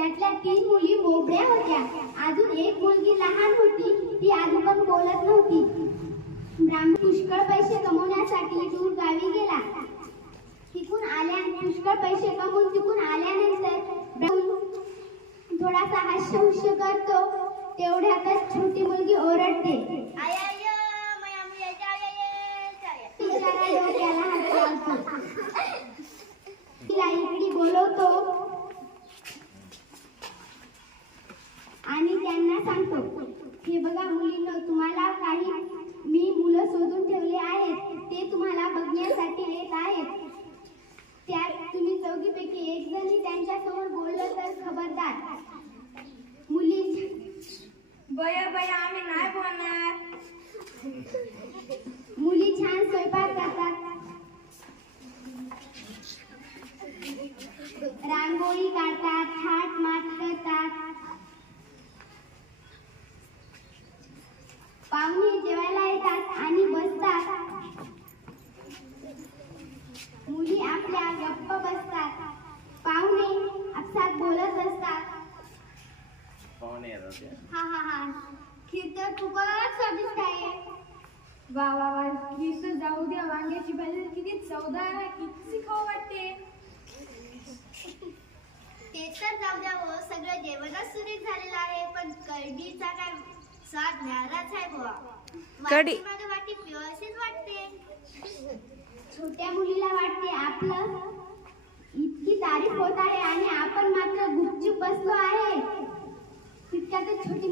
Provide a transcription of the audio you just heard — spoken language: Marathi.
त्यातल्या 3 मुली बोबड्या होत्या. अजून एक मुलगी लहान होती, ती आधी पण बोलत नव्हती. ब्राह्मण पुष्कळ पैसे कमवण्यासाठी दूर गावी गेला. पुष्कळ पैसे कमवून तिकून आल्यानंतर थोडासा हास्यहुस्य करतो. तेवढ्यातच छोटी मुलगी ओरडते, तिला इकडे बोलवतो आणि त्यांना सांगतो, हे बघा मुलींनो, तुम्हाला काही मी मुलं शोधून ठेवले आहेत. ते तुम्हाला बघण्यासाठी येत आहेत. त्यात तुम्ही चौघीपैकी एक जणी त्यांच्यासमोर बोललं तर खबरदार. मुली बया आम्ही नाही बोलणार. मुली छान स्वयंपाक करतात, रांगोळी काढतात, थाट माट करतात. पाहुणे जेवायला येतात आणि बसतात. मुली आपल्या गप्प बसतात. पाहुणे आपसात बोलत असतात. हा खीर तर खूपच स्वादिष्ट आहे. वा खीर तर जाऊ द्या, वांग्याची भाजी किती चवदार आहे, किती खाऊ वाटते. ते तर जाऊ द्या हो, सगळं जेवणच सुरेख झालेलं आहे, पण कढीचा काय स्वाद न्याराच आहे बुवा. वाटी व्यवस्थित वाटते. छोट्या मुलीला वाटते आपलं इतकी तारीफ होत आहे आणि आपण मात्र गुपचूप बसलो आहे. तितक्यातच छोटी